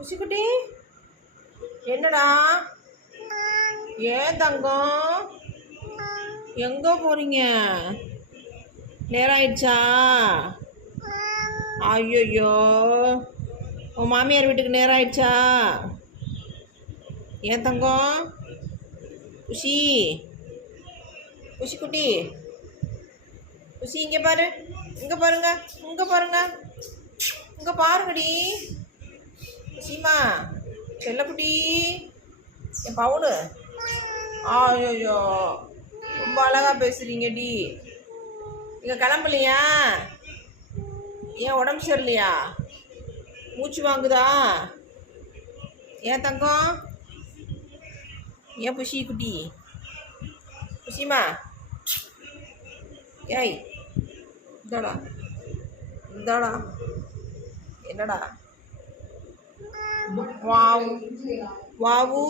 குஷிக்குட்டி என்னடா? ஏன் தங்கம் எங்கே போகிறீங்க? நேரம் ஆயிடுச்சா? ஐயோ, உன் மாமியார் வீட்டுக்கு நேரம் ஆயிடுச்சா? ஏன் தங்கம்? குஷி குஷிக்குட்டி குஷி இங்கே பாரு, இங்கே பாருங்க, இங்கே பாருங்க, இங்கே பாருங்கடி. குஷிமா செல்லக்குட்டி, என் பவுனு. ஐயோ, ரொம்ப அழகா பேசுறீங்கடி. இங்கே கிளம்பலையா? ஏன் உடம்பு சரியில்லையா? மூச்சு வாங்குதா? ஏன் தங்கம்? ஏன் புஷி குட்டி? புஷிமா ஏய் இந்தாடா, இந்தாடா. என்னடா? வாவு வாவு.